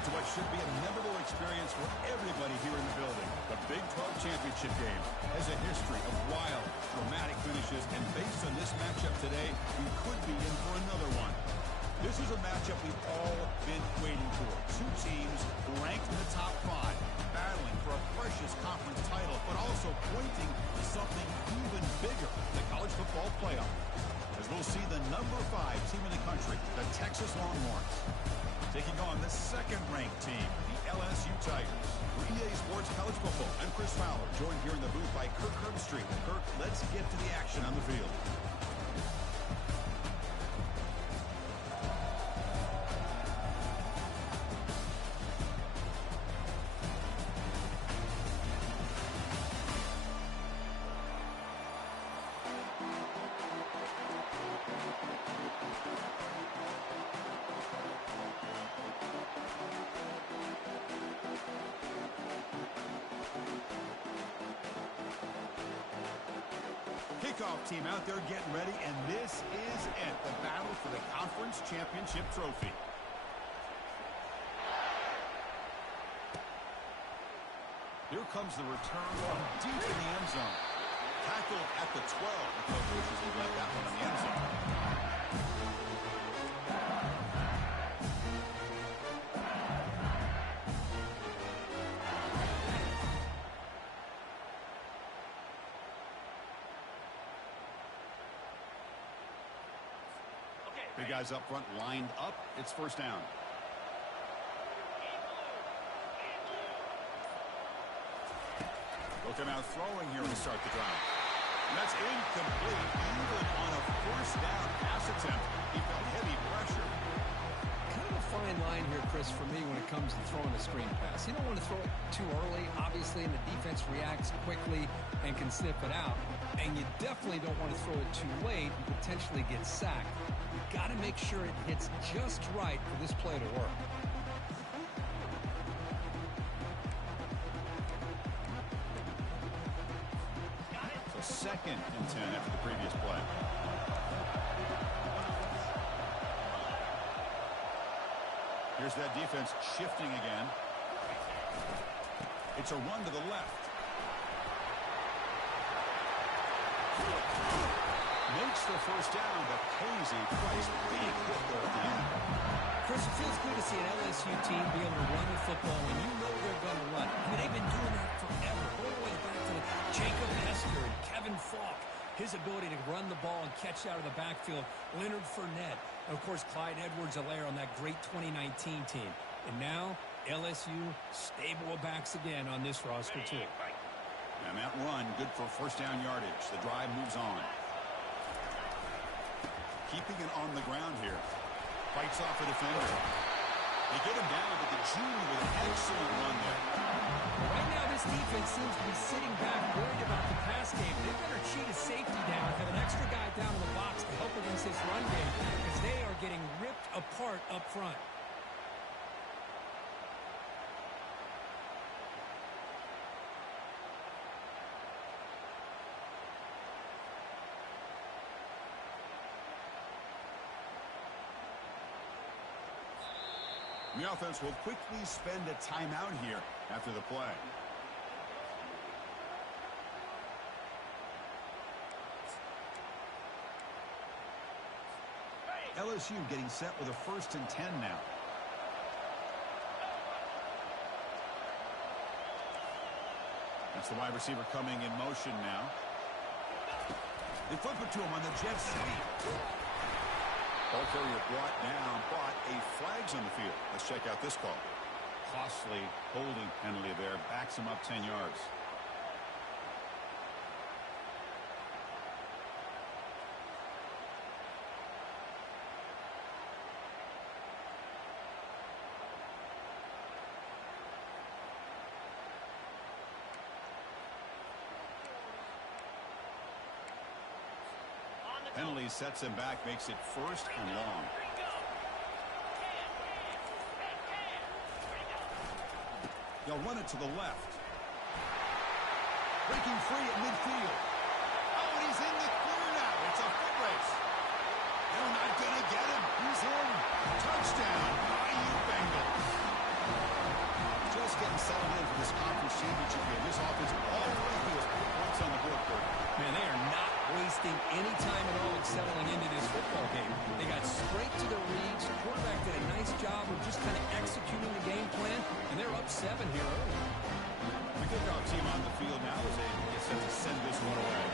to what should be a memorable experience for everybody here in the building. The Big 12 Championship game has a history of wild, dramatic finishes, and based on this matchup today, we could be in for another one. This is a matchup we've all been waiting for. Two teams ranked in the top 5, battling for a precious conference title, but also pointing to something even bigger, the college football playoff. As we'll see the number 5 team in the country, the Texas Longhorns, taking on the second-ranked team, the LSU Tigers. For EA Sports College Football, I'm Chris Fowler, joined here in the booth by Kirk Herbstreit. Kirk, let's get to the action on the field. Kickoff team out there getting ready, and this is it, the battle for the conference championship trophy. Here comes the return from deep in the end zone. Tackled at the 12. The coaches will let that one in the end zone. Big guys up front lined up. It's first down. Looking out throwing here to start the drive. And that's incomplete. Even on a first down pass attempt, he felt heavy pressure. Kind of a fine line here, Chris, for me when it comes to throwing a screen pass. You don't want to throw it too early, obviously, and the defense reacts quickly and can sniff it out. And you definitely don't want to throw it too late and potentially get sacked. You've got to make sure it hits just right for this play to work. So second and 10 after the previous play. Here's that defense shifting again. It's a run to the left. Makes the first down, but pays a price. Big hit there at the end. Chris, it feels good to see an LSU team be able to run the football when you know they're going to run. I mean, they've been doing that forever. All the way back to Jacob Hester and Kevin Falk. His ability to run the ball and catch out of the backfield. Leonard Fournette. And, of course, Clyde Edwards-Helaire on that great 2019 team. And now, LSU stable of backs again on this roster, too. And that run, good for first down yardage. The drive moves on. Keeping it on the ground here. Fights off a defender. They get him down, but the junior with an excellent run there. Right now, this defense seems to be sitting back, worried about the pass game. They better cheat a safety down, have an extra guy down in the box to help against this run game, because they are getting ripped apart up front. The offense will quickly spend a timeout here after the play. LSU getting set with a 1st and 10 now. That's the wide receiver coming in motion now. They flip it to him on the jet sweep. Ball carrier brought down, but a flag's on the field. Let's check out this call. Costly holding penalty there. Backs him up 10 yards. Penalty sets him back, makes it 1st and long. They'll run it to the left. Breaking free at midfield. Oh, and he's in the clear now. It's a foot race. They're not going to get him. He's in. Touchdown, IU Bengals. any time at all in settling into this football game. They got straight to their reads. The quarterback did a nice job of just kind of executing the game plan, and they're up 7 here early. The kickoff team on the field now as they get set to send this one away.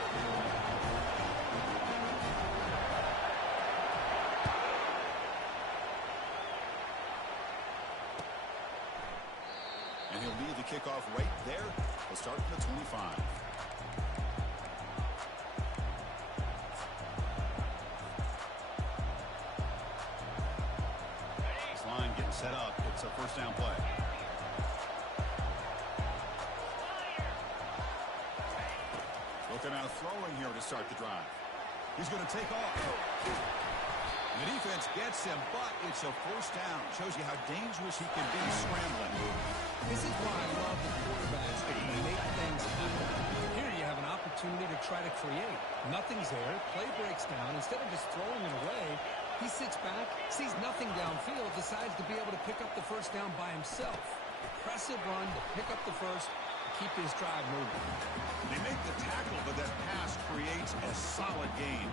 And he'll lead the kickoff right there. He'll start from the 25. This line getting set up. It's a first down play. Looking at throwing here to start the drive. He's going to take off. The defense gets him, but it's a first down. Shows you how dangerous he can be scrambling. This is why I love the quarterbacks that can make things happen. Here you have an opportunity to try to create. Nothing's there. Play breaks down. Instead of just throwing it away, he sits back, sees nothing downfield, decides to be able to pick up the first down by himself. Impressive run to pick up the first, keep this drive moving. They make the tackle, but that pass creates a solid gain.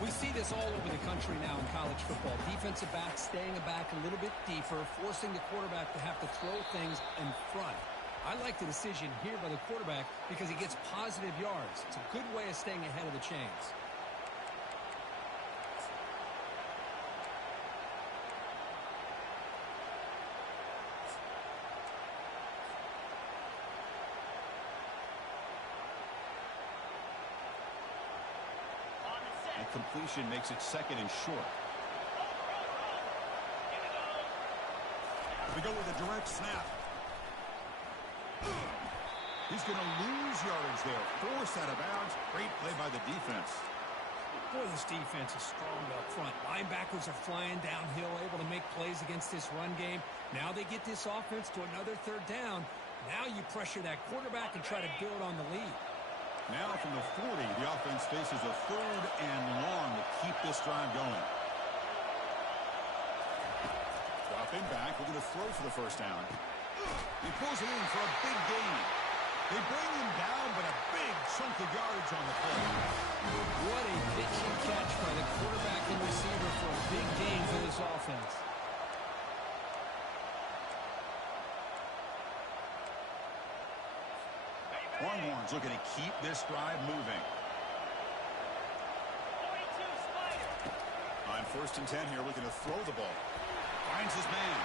We see this all over the country now in college football. Defensive backs staying back a little bit deeper, forcing the quarterback to have to throw things in front. I like the decision here by the quarterback because he gets positive yards. It's a good way of staying ahead of the chains. Completion makes it second and short. We go with a direct snap. He's going to lose yardage there. Forced out of bounds. Great play by the defense. Boy, this defense is strong up front. Linebackers are flying downhill, able to make plays against this run game. Now they get this offense to another third down. Now you pressure that quarterback and try to build on the lead. Now from the 40, the offense faces a third and long to keep this drive going. Dropping back, we're going to throw for the first down. He pulls it in for a big gain. They bring him down, but a big chunk of yardage on the play. What a pitch and catch by the quarterback and receiver for a big gain for this offense. Longhorns looking to keep this drive moving. On 1st and 10 here, looking to throw the ball. Finds his man.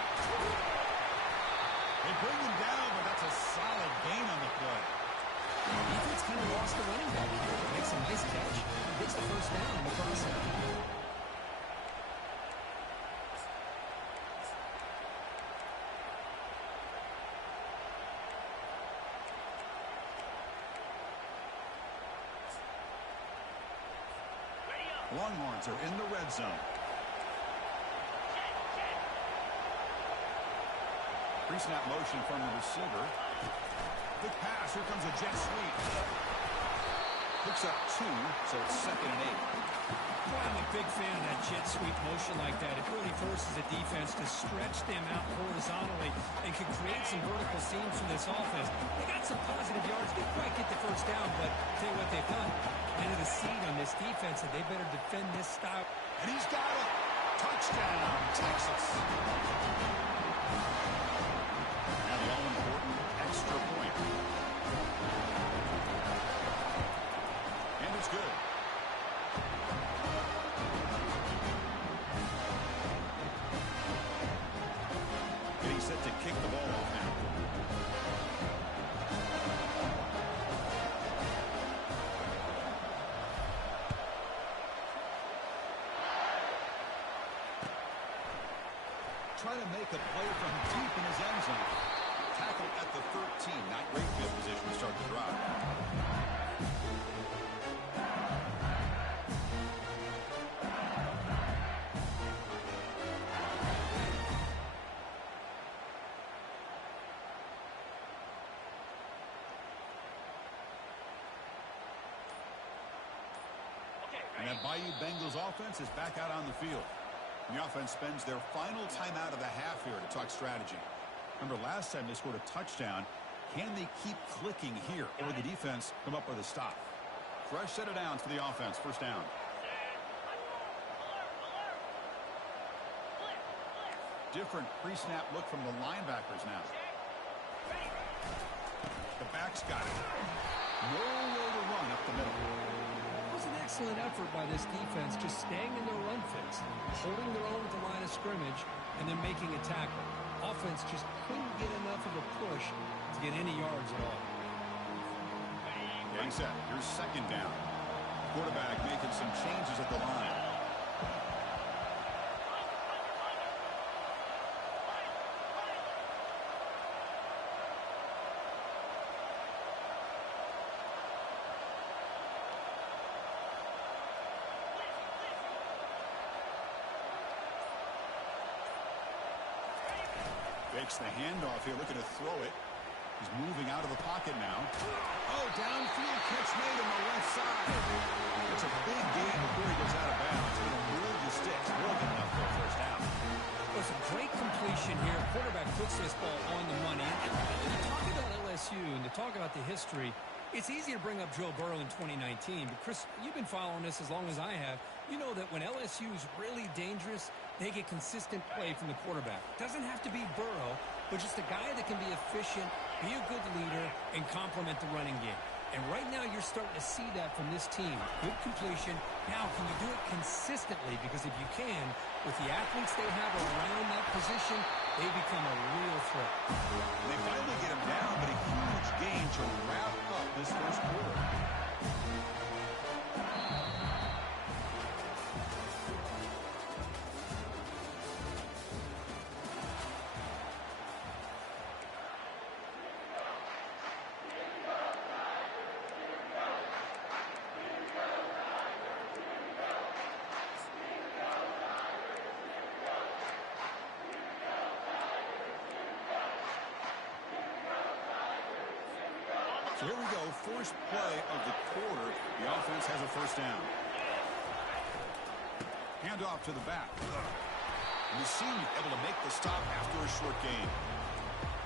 They bring him down, but that's a solid gain on the play. Defense kind of lost the running back here. Makes a nice catch. Gets the first down in the process. Longhorns are in the red zone. Pre-snap motion from the receiver. Big pass. Here comes a jet sweep. Picks up 2, so it's 2nd and 8. Boy, I'm a big fan of that jet sweep motion like that. It really forces the defense to stretch them out horizontally and can create some vertical seams for this offense. They got some positive yards. Didn't quite get the first down, but tell you what they've done. Into the seed on this defense, and they better defend this style. And he's got it. Touchdown, Texas. And the all-important extra point. And it's good. Getting set to kick the ball off now. Trying to make a play from deep in his end zone. Tackle at the 13. Not great field position to start the drive. And that Bayou Bengals offense is back out on the field. The offense spends their final timeout of the half here to talk strategy. Remember, last time they scored a touchdown. Can they keep clicking here, or the defense come up with a stop? Fresh set of downs for the offense. First down. Different pre-snap look from the linebackers now. The back's got it. Nowhere to run up the middle. It was an excellent effort by this defense, just staying in their run fits, holding their own at the line of scrimmage, and then making a tackle. Offense just couldn't get enough of a push to get any yards at all. Getting set. Here's second down. Quarterback making some changes at the line. Fakes the handoff here, looking to throw it. He's moving out of the pocket now. Oh, downfield catch made on the left side. It's a big gain before he gets out of bounds. He's going to move the sticks. More than enough for a first down. It was a great completion here. Quarterback puts this ball on the money. And when you talk about LSU and you talk about the history, it's easy to bring up Joe Burrow in 2019. But, Chris, you've been following this as long as I have. You know that when LSU is really dangerous, they get consistent play from the quarterback. Doesn't have to be Burrow, but just a guy that can be efficient, be a good leader, and complement the running game. And right now you're starting to see that from this team. Good completion. Now, can you do it consistently? Because if you can, with the athletes they have around that position, they become a real threat. They finally get him down, but a huge gain to wrap up this first quarter. So here we go, first play of the quarter. The offense has a first down. Handoff to the back. And the senior able to make the stop after a short gain.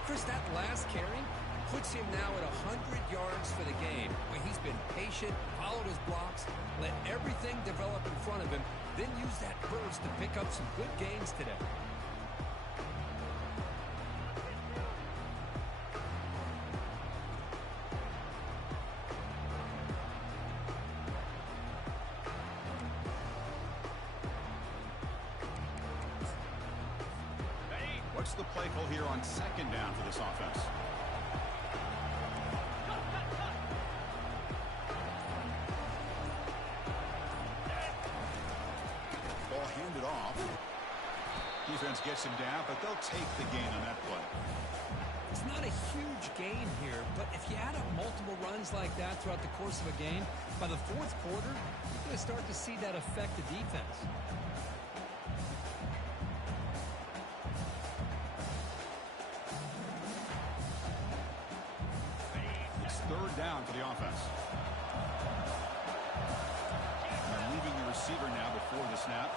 Chris, that last carry puts him now at 100 yards for the game, where he's been patient, followed his blocks, let everything develop in front of him, then use that burst to pick up some good gains today. What's the play call here on second down for this offense? Ball handed off. Defense gets him down, but they'll take the gain on that play. It's not a huge gain here, but if you add up multiple runs like that throughout the course of a game, by the fourth quarter, you're going to start to see that affect the defense. Third down for the offense. They're moving the receiver now before the snap.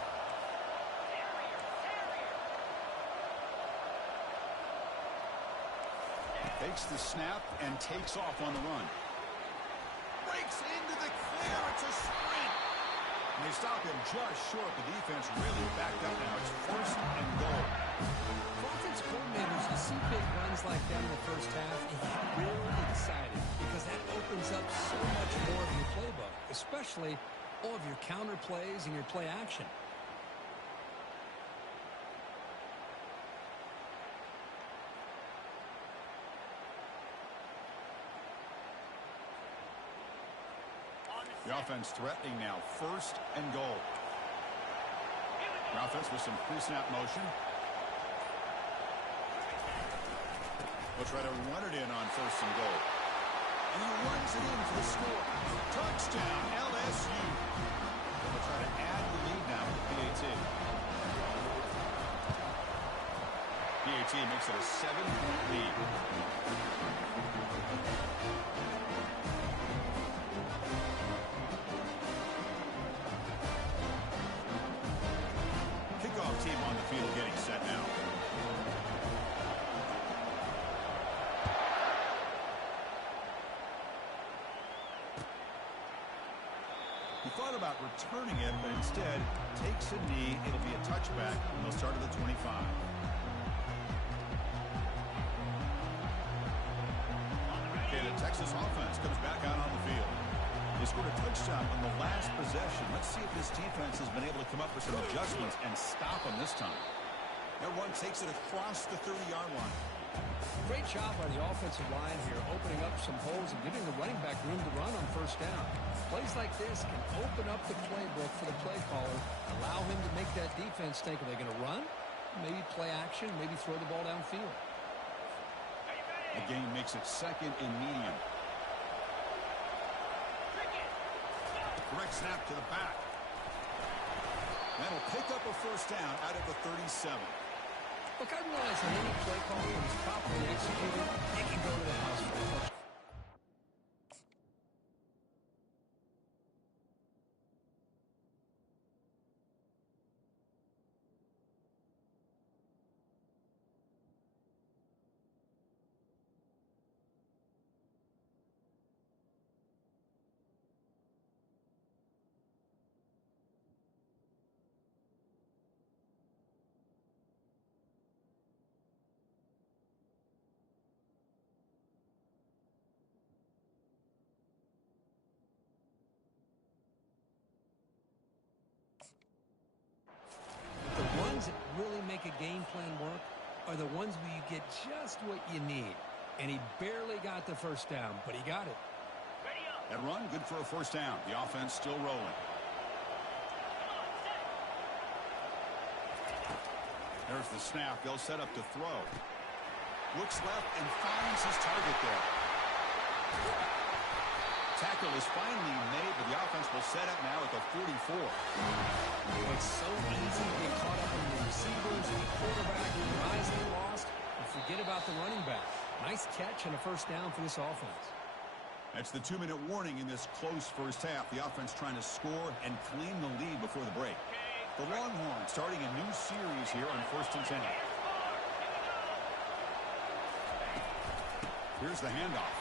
Fakes the snap and takes off on the run. Breaks into the clear. It's a sprint. And they stop him just short. The defense really backed up now. It's first and goal. For offense coordinators, you see big runs like that in the first half, and you get really excited because that opens up so much more of your playbook, especially all of your counter plays and your play action. The offense threatening now. First and goal. The offense with some pre-snap motion. We'll try to run it in on first and goal. And he runs it in for the score. Touchdown, LSU. They'll try to add the lead now with PAT. PAT makes it a 7-point lead. Kickoff team on the field getting set now. thought about returning it, but instead takes a knee. It'll be a touchback, and they'll start at the 25. Okay, the Texas offense comes back out on the field. They scored a touchdown on the last possession. Let's see if this defense has been able to come up with some adjustments and stop them this time. That run takes it across the 30-yard line. Great job by the offensive line here, opening up some holes and giving the running back room to run on first down. Plays like this can open up the playbook for the play caller, allow him to make that defense think, are they going to run? Maybe play action, maybe throw the ball downfield. The game makes it second and medium. Direct snap to the back. That'll pick up a first down out of the 37. Look, I realize that any play call that is properly executed, it can go to the house for a touchdown. Really make a game plan work are the ones where you get just what you need. And he barely got the first down, but he got it. That run, good for a first down. The offense still rolling. There's the snap. They'll set up to throw. Looks left and finds his target there. Tackle is finally made, but the offense will set up now at the 44. It's so easy to get caught up in the receivers and the quarterback, rising lost, and forget about the running back. Nice catch and a first down for this offense. That's the 2-minute warning in this close first half. The offense trying to score and claim the lead before the break. The Longhorns starting a new series here on 1st and 10. Here's the handoff.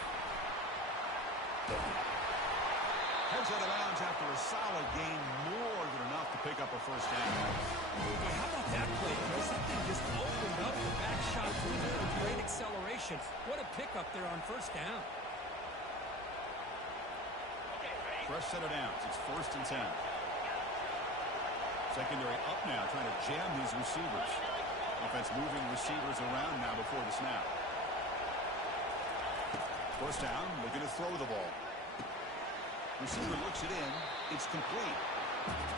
Heads out of bounds after a solid gain, more than enough to pick up a first down. How about that play, Chris? That thing just opened up the back shot through there with great acceleration. What a pickup there on first down. Fresh set of downs. It's 1st and 10. Secondary up now, trying to jam these receivers. Offense moving receivers around now before the snap. First down, looking to throw the ball. Receiver looks it in. It's complete.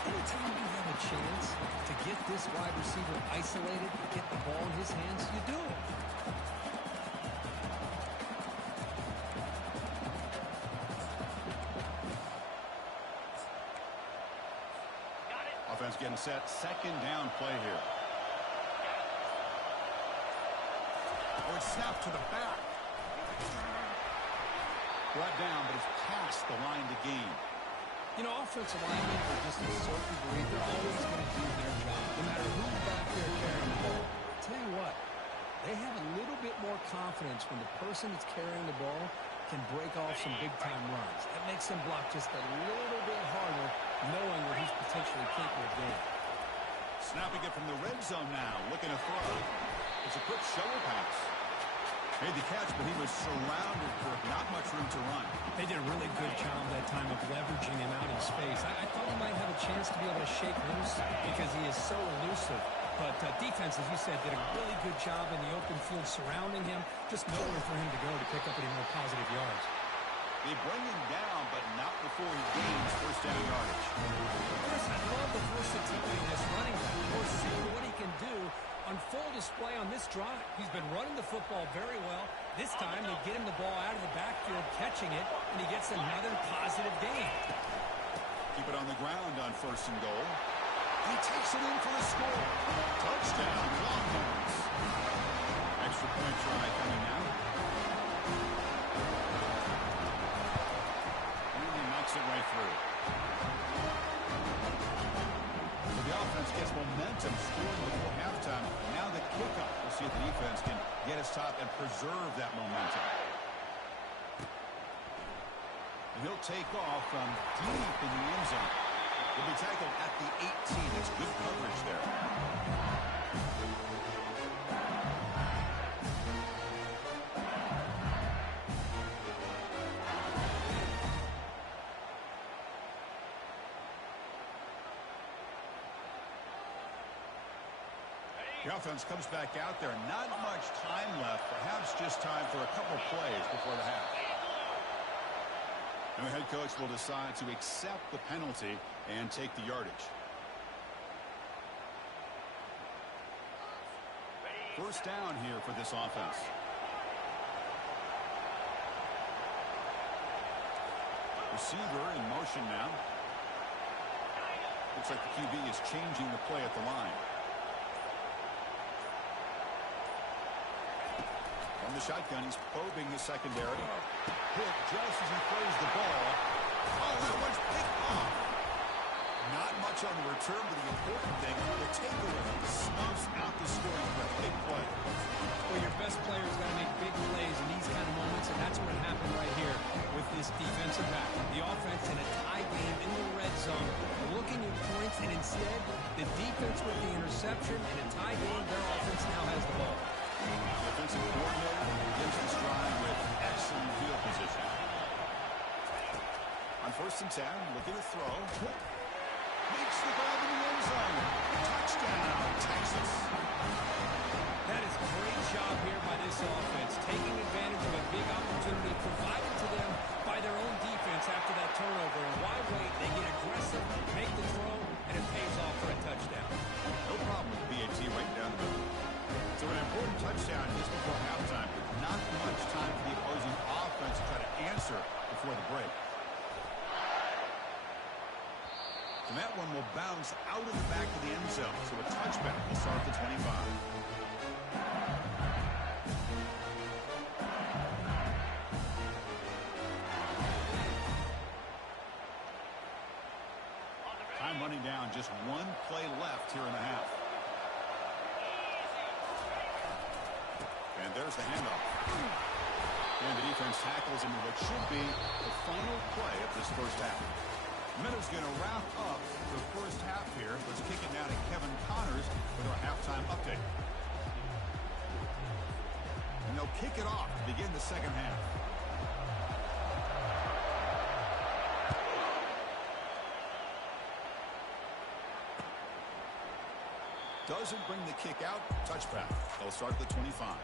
Anytime you have a chance to get this wide receiver isolated, get the ball in his hands, you do it. Offense getting set. Second down play here. Oh, it's snapped to the back. Brought down, but it's past the line to gain. You know, offensive linemen are just a certain breed. They're always going to do their job, no matter who's back there carrying the ball. I'll tell you what, they have a little bit more confidence when the person that's carrying the ball can break off some big-time runs. That makes them block just a little bit harder, knowing what he's potentially capable of doing. Snapping it from the red zone now, looking to throw. It's a quick shovel pass. Made the catch, but he was surrounded for not much room to run. They did a really good job that time of leveraging him out in space. I thought he might have a chance to be able to shake loose because he is so elusive. But defense, as you said, did a really good job in the open field surrounding him. Just nowhere for him to go to pick up any more positive yards. They bring him down, but not before he gains first down yardage. Chris, I love the versatility of this running back. We're seeing what he can do on full display on this drive. He's been running the football very well. This time they get him the ball out of the backfield, catching it, and he gets another positive gain. Keep it on the ground on 1st and goal. He takes it in for the score. Touchdown, Longhorns. Extra point try coming now. And he knocks it right through. The offense gets momentum scoring before halftime. Now the kickoff. We'll see if the defense can get his top and preserve that momentum. And he'll take off from deep in the end zone. He'll be tackled at the 18. That's good coverage there. The offense comes back out there. Not much time left. Perhaps just time for a couple plays before the half. And the head coach will decide to accept the penalty and take the yardage. First down here for this offense. Receiver in motion now. Looks like the QB is changing the play at the line. From the shotgun, he's probing the secondary. Hit just as he throws the ball. Oh, that one's picked off. Not much on the return, but the important thing, the takeaway snuffs out the scoring for a big play. Well, your best player's got to make big plays in these kind of moments, and that's what happened right here with this defensive back. The offense in a tie game in the red zone, looking at points, and instead, the defense with the interception. In a tie game, their offense now has the ball. Defensive coordinator begins the stride with excellent field position. On 1st and 10, looking to throw. Makes the grab in the end zone. Touchdown, Texas. That is a great job here by this offense, taking advantage of a big opportunity provided to them by their own defense after that turnover. And why wait? They get aggressive, make the throw, and it pays off for a touchdown. No problem with the BAT right down the middle. So an important touchdown just before halftime. Not much time for the opposing offense to try to answer before the break. And that one will bounce out of the back of the end zone. So a touchback will start at the 25. Time running down. Just one play left here in the half. And there's the handoff. And the defense tackles him in what should be the final play of this first half. Minutes going to wrap up the first half here. Let's kick it down to Kevin Connors with our halftime update. And they'll kick it off to begin the second half. Doesn't bring the kick out. Touchback. They'll start at the 25.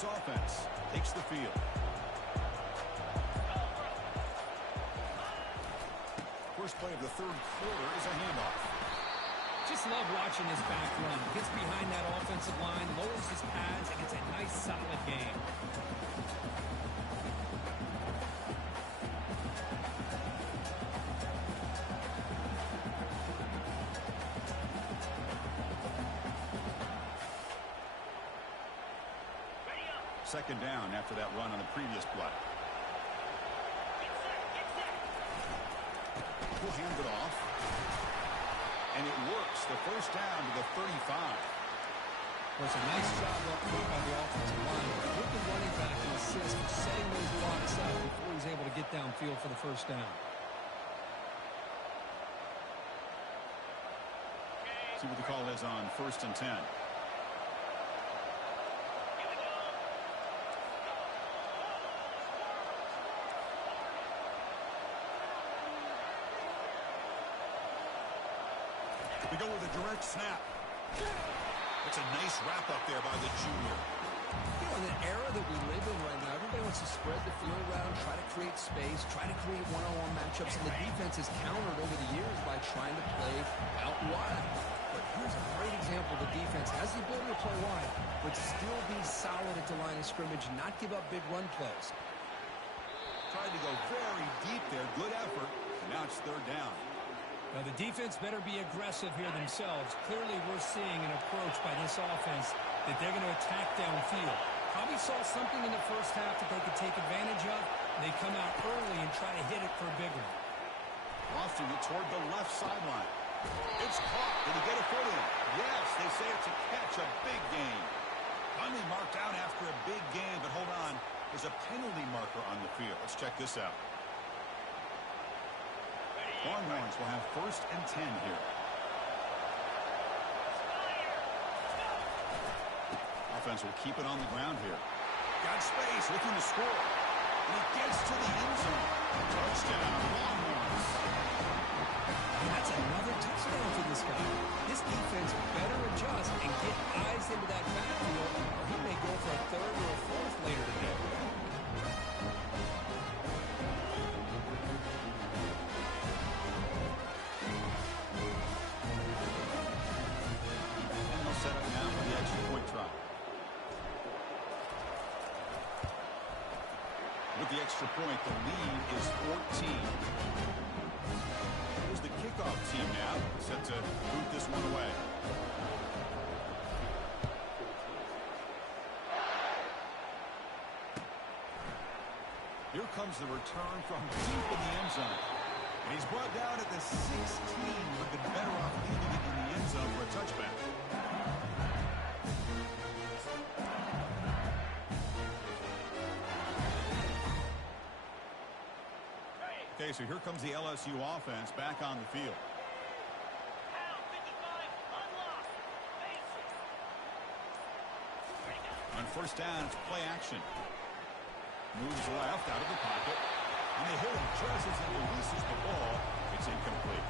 Offense takes the field. First play of the third quarter is a handoff. Just love watching this back run. Gets behind that offensive line, lowers his pads, and it's a nice, solid game. Second down after that run on the previous play. We'll hand it off. And it works. The first down to the 35. Well, it's a nice job up front by the offensive line. With the running back and assist for setting those blocks up before he's able to get downfield for the first down. See what the call is on 1st and 10. We go with a direct snap. It's a nice wrap up there by the junior. You know, in the era that we live in right now, everybody wants to spread the field around, try to create space, try to create one-on-one matchups, and the defense has countered over the years by trying to play out wide. But here's a great example. The defense has the ability to play wide, but still be solid at the line of scrimmage, not give up big run plays. Tried to go very deep there. Good effort. And now it's third down. Now, the defense better be aggressive here themselves. Clearly, we're seeing an approach by this offense that they're going to attack downfield. Probably saw something in the first half that they could take advantage of. They come out early and try to hit it for a big one. Lofting it toward the left sideline. It's caught. Did he get a foot in? Yes, they say it's a catch, a big gain. Finally marked out after a big gain, but hold on. There's a penalty marker on the field. Let's check this out. Longhorns will have 1st and 10 here. Offense will keep it on the ground here. Got space, looking to score. And he gets to the end zone. Touchdown, Longhorns. And that's another touchdown for this guy. This defense better adjust and get eyes into that backfield, or he may go for a 3rd or a 4th later today. And they'll set up now for the extra point try. With the extra point, the lead is 14. Here's the kickoff team now, set to boot this one away. Here comes the return from deep in the end zone. And he's brought down at the 16. Would have been better off leaving it in the end zone for a touchback. Okay, so here comes the LSU offense back on the field. On 1st down, it's play action. Moves left out of the pocket. And they hit him just as he releases the ball. It's incomplete.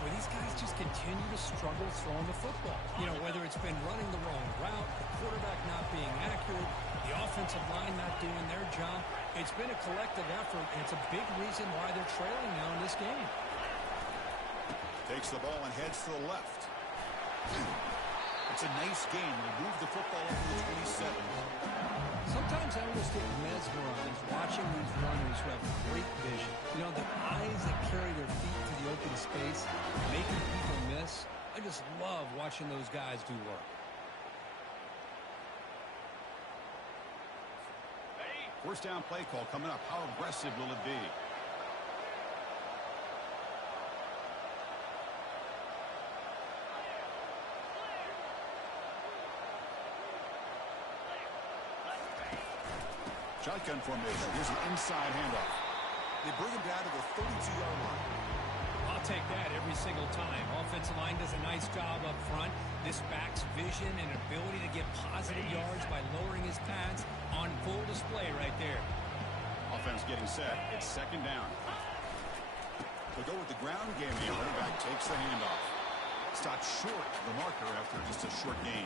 Well, these guys just continue to struggle throwing the football. You know, whether it's been running the wrong route, the quarterback not being accurate, the offensive line not doing their job. It's been a collective effort, and it's a big reason why they're trailing now in this game. Takes the ball and heads to the left. It's a nice game. They move the football up to the 27. Sometimes I almost get mesmerized watching these runners who have great vision. You know, the eyes that carry their feet to the open space, making people miss. I just love watching those guys do work. First down play call coming up. How aggressive will it be? Shotgun formation. Here's an inside handoff. They bring him down to the 32-yard line. I'll take that every single time. Offensive line does a nice job up front. This back's vision and ability to get positive yards by lowering his pads on full display right there. Offense getting set. It's 2nd down. They'll go with the ground game. The running back takes the handoff. Stopped short of the marker after just a short gain.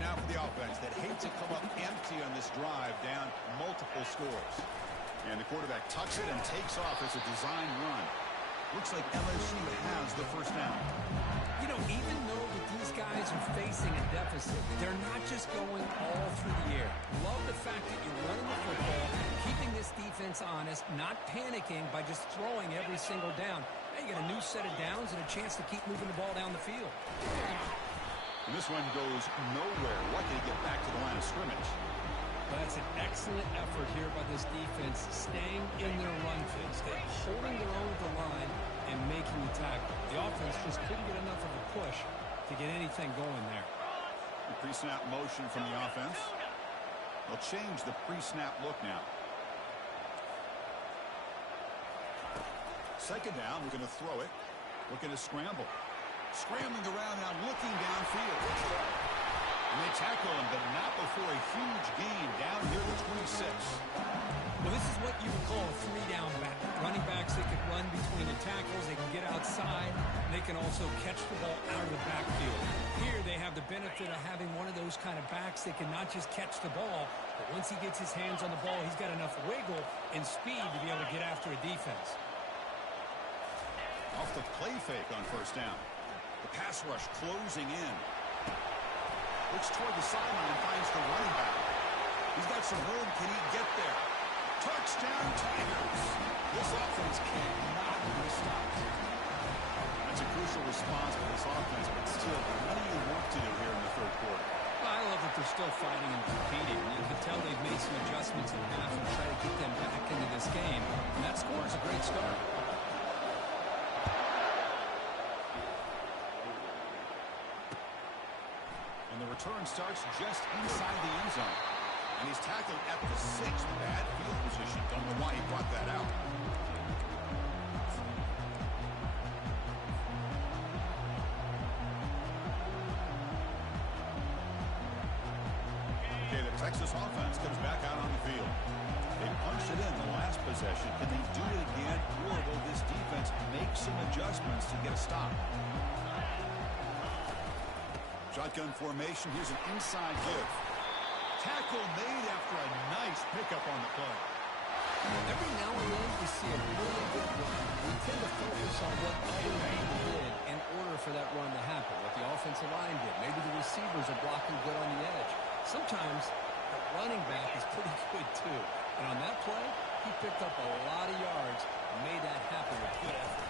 Now for the offense that hate to come up empty on this drive, down multiple scores. And the quarterback tucks it and takes off as a design run. Looks like LSU has the 1st down. You know, even though that these guys are facing a deficit, they're not just going all through the air. Love the fact that you're running the football, keeping this defense honest, not panicking by just throwing every single down. Now you get a new set of downs and a chance to keep moving the ball down the field. And this one goes nowhere. Lucky to get back to the line of scrimmage. Well, that's an excellent effort here by this defense, staying in their run phase, holding their own at the line and making the tackle. The offense just couldn't get enough of a push to get anything going there. The pre-snap motion from the offense. They'll change the pre-snap look now. 2nd down, we're going to throw it. Looking to scramble. Scrambling around now, looking downfield. And they tackle him, but not before a huge gain down here to 26. Well, this is what you would call a 3-down back. Running backs, they can run between the tackles, they can get outside, and they can also catch the ball out of the backfield. Here, they have the benefit of having one of those kind of backs that can not just catch the ball, but once he gets his hands on the ball, he's got enough wiggle and speed to be able to get after a defense. Off the play fake on 1st down. The pass rush closing in. Looks toward the sideline and finds the running back. He's got some room. Can he get there? Touchdown, Tigers. This offense cannot be stopped. A It's a crucial response for this offense, but still, plenty of work to do here in the third quarter. I love that they're still fighting and competing. You can tell they've made some adjustments in half and try to get them back into this game. And that score is a great start. And the return starts just inside the end zone. And he's tackled at the 6th. Bad field position. Don't know why he brought that out. Okay, the Texas offense comes back out on the field. They punched it in the last possession. Can they do it again, or will this defense make some adjustments to get a stop? Shotgun formation. Here's an inside give. Tackle made after a nice pickup on the play. Every now and then we see a really good run. We tend to focus on what other people did in order for that run to happen. What the offensive line did. Maybe the receivers are blocking good on the edge. Sometimes the running back is pretty good too. And on that play, he picked up a lot of yards and made that happen with good effort.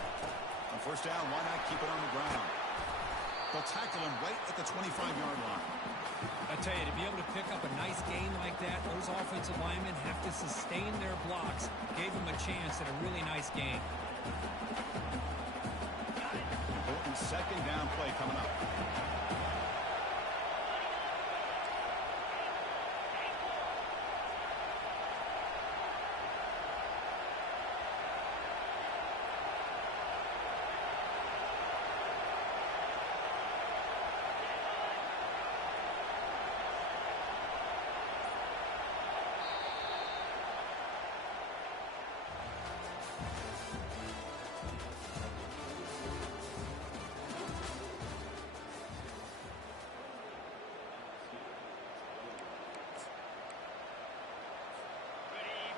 On first down, why not keep it on the ground? They'll tackle him right at the 25-yard line. I tell you, to be able to pick up a nice gain like that, those offensive linemen have to sustain their blocks. Gave him a chance at a really nice gain. Important second down play coming up.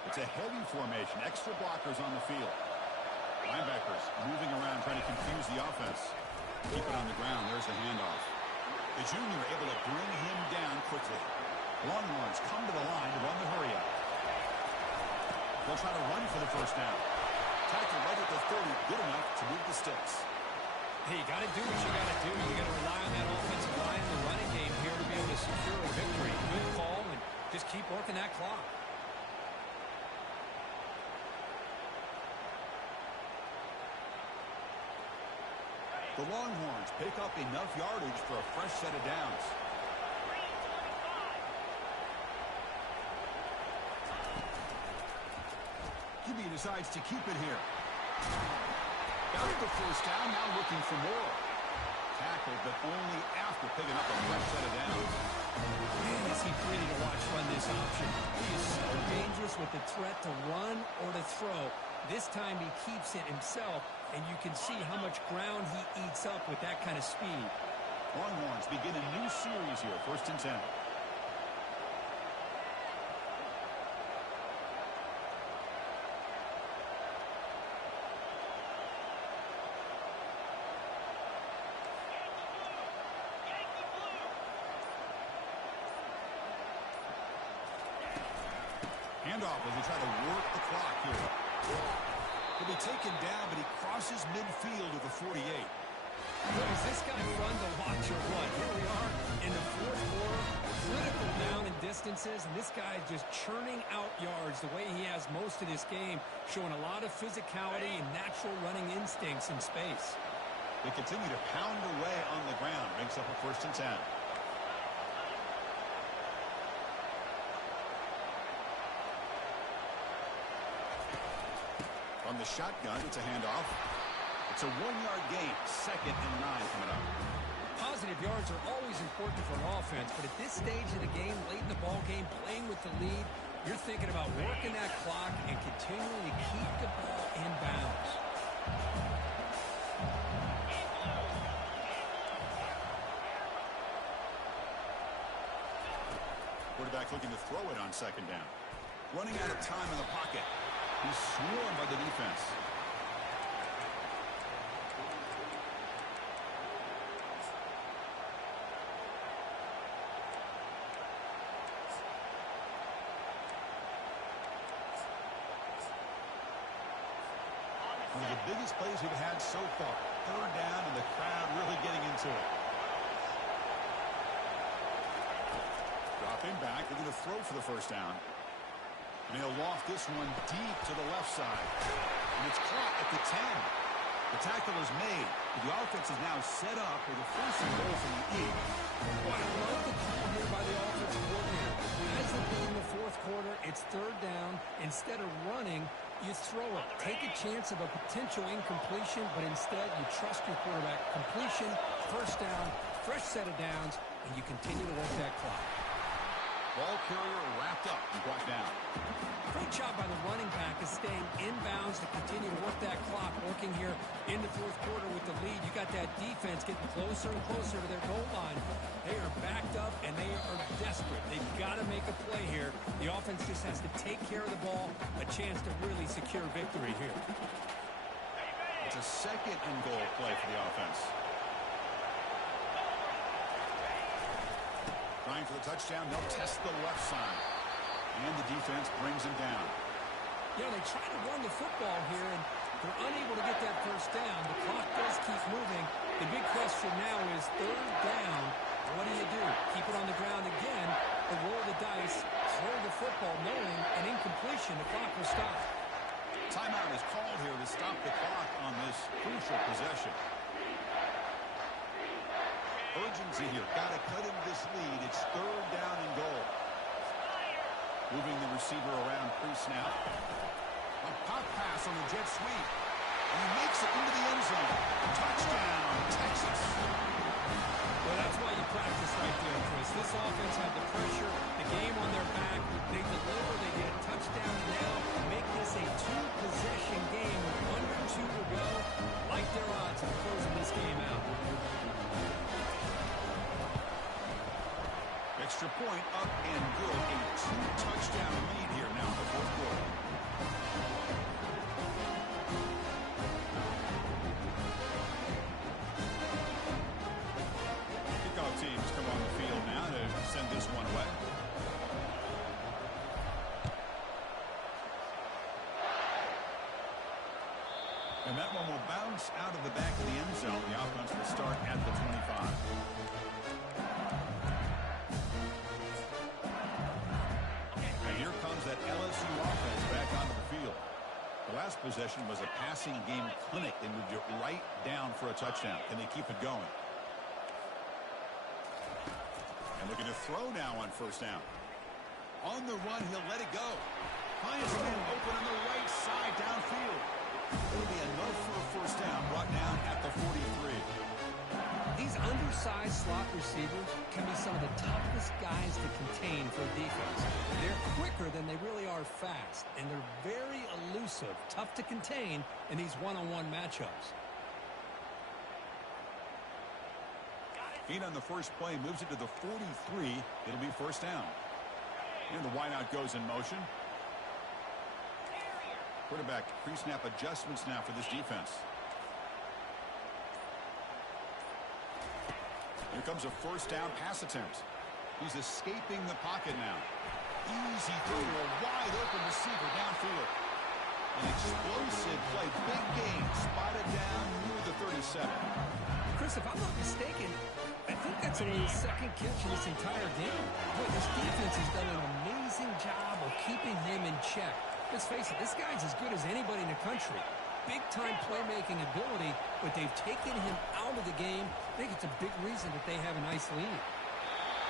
It's a heavy formation. Extra blockers on the field. Linebackers moving around, trying to confuse the offense. Keep it on the ground. There's the handoff. The junior able to bring him down quickly. Longhorns come to the line to run the hurry-up. They'll try to run for the first down. Tackle right at the 30. Good enough to move the sticks. Hey, you got to do what you got to do. You got to rely on that offensive line in the running game here to be able to secure a victory. Good call, and just keep working that clock. The Longhorns pick up enough yardage for a fresh set of downs. QB decides to keep it here. Got the first down, now looking for more. Tackled, but only after picking up a fresh set of downs. Man, is he pretty to watch run this option. He is so dangerous with the threat to run or to throw. This time he keeps it himself, and you can see how much ground he eats up with that kind of speed. Longhorns begin a new series here, 1st and 10. Handoff as they try to work the clock here. He'll be taken down, but he crosses midfield with a 48. Well, is this guy fun to watch or what? Here we are in the 4th quarter, critical down in distances, and this guy is just churning out yards the way he has most of this game, showing a lot of physicality and natural running instincts in space. They continue to pound away on the ground. Brings up a 1st and 10. From the shotgun, it's a handoff. It's a 1-yard gain. 2nd and 9 coming up. Positive yards are always important for an offense, but at this stage of the game, late in the ball game, playing with the lead, you're thinking about working that clock and continuing to keep the ball in bounds. Quarterback looking to throw it on 2nd down. Running out of time in the pocket. He's swarmed by the defense. One of the the biggest plays we've had so far. Third down, and the crowd really getting into it. Dropping back, they're going to throw for the first down. And he'll loft this one deep to the left side. And it's caught at the 10. The tackle is made. But the offense is now set up with a first and goal from the 8. Well, I love the call here by the offensive coordinator. As it be in the fourth quarter, it's third down. Instead of running, you throw it. Take a chance of a potential incompletion, but instead you trust your quarterback. Completion, first down, fresh set of downs, and you continue to work that clock. Ball carrier wrapped up and brought down. Great job by the running back is staying inbounds to continue to work that clock. Working here in the fourth quarter with the lead. You got that defense getting closer and closer to their goal line. They are backed up and they are desperate. They've got to make a play here. The offense just has to take care of the ball. A chance to really secure victory here. It's a second and goal play for the offense. Trying for the touchdown, they'll test the left side. And the defense brings him down. You know, they try to run the football here, and they're unable to get that first down. The clock does keep moving. The big question now is third down. What do you do? Keep it on the ground again, or roll the dice, throw the football, knowing an incompletion, the clock will stop. Timeout is called here to stop the clock on this crucial possession. Urgency here. Got to cut into this lead. It's third down and goal. Moving the receiver around pre-snap. A pop pass on the jet sweep. And he makes it into the end zone. Touchdown, Texas. Well, that's why you practice right there, Chris. This offense had the pressure, the game on their back. They deliver, they get a touchdown, and now make this a two-possession game with under 2 to go. Like their odds of closing this game out. Extra point up and good. A 2-touchdown lead here now in the fourth quarter. Kickoff teams come on the field now to send this one away. And that one will bounce out of the back of the end zone. The offense will start at the 25. That LSU offense back onto the field. The last possession was a passing game clinic. They moved it right down for a touchdown. Can they keep it going? And looking to throw now on first down. On the run, he'll let it go. Finds a man open on the right side downfield. It'll be enough for a first down. Brought down at the 43. These undersized slot receivers can be some of the toughest guys to contain for a defense. They're quicker than they really are fast, and they're very elusive, tough to contain in these one-on-one matchups. Gain on the first play, moves it to the 43. It'll be first down. And the wideout goes in motion. Quarterback pre-snap adjustments now for this defense. Here comes a first down pass attempt. He's escaping the pocket now. Easy throw to a wide open receiver downfield. An explosive play, big gain, spotted down near the 37. Chris, if I'm not mistaken, I think that's only his second catch in this entire game. Boy, this defense has done an amazing job of keeping him in check. Let's face it, this guy's as good as anybody in the country. Big-time playmaking ability, but they've taken him out of the game. I think it's a big reason that they have a nice lead.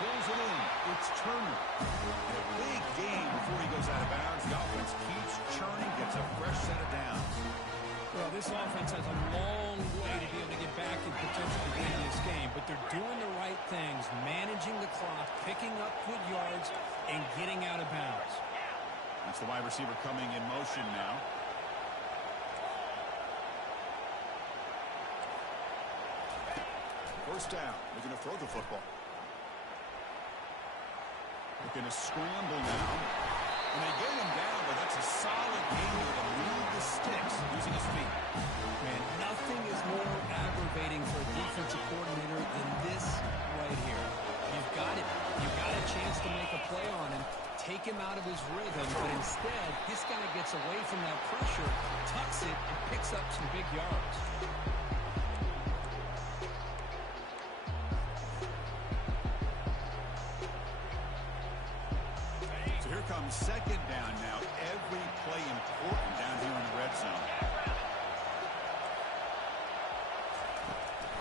Pulls it in. It's Turner. And a big gain before he goes out of bounds. The offense keeps churning, gets a fresh set of downs. Well, this offense has a long way to be able to get back and potentially win this game, but they're doing the right things, managing the clock, picking up good yards, and getting out of bounds. That's the wide receiver coming in motion now. First down. Looking to throw the football. Looking to scramble now. And they get him down, but that's a solid gain to move the sticks using his feet. Man, nothing is more aggravating for a defensive coordinator than this right here. You've got it. You've got a chance to make a play on him. take him out of his rhythm, but instead, this guy gets away from that pressure, tucks it, and picks up some big yards. So here comes second down now. Every play important down here in the red zone.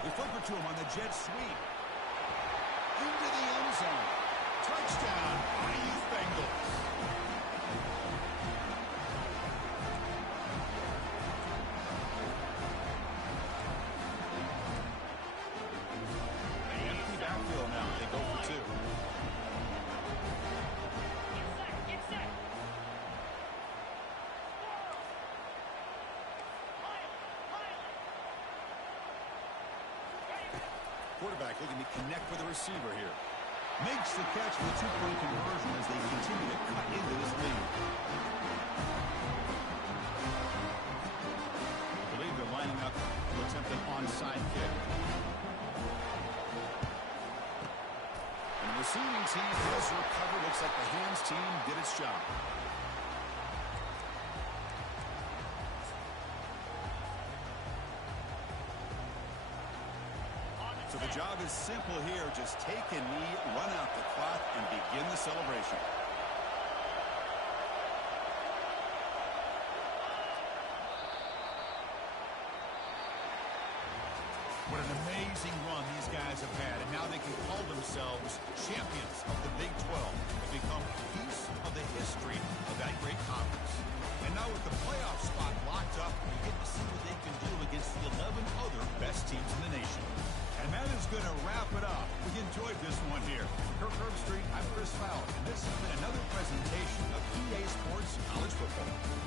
They flip it to him on the jet sweep. Into the end zone. Touchdown, Bayou Bengals. Empty backfield now. They go for two. Quarterback looking to connect with the receiver here. Makes the catch for the two-point conversion as they continue to cut into this lead. I believe they're lining up to attempt an onside kick. And the receiving team does recover. Looks like the hands team did its job. So the job is simple here. Just take a knee, run out the clock, and begin the celebration. What an amazing run these guys have had, and now they can call themselves champions of the Big 12. They become a piece of the history of that great conference. And now with the playoff spot locked up, we get to see what they can do against the 11 other best teams in the nation. And that is going to wrap it up. We enjoyed this one here. Kirk Herbstreit, I'm Chris Fowler, and this has been another presentation of EA Sports College Football.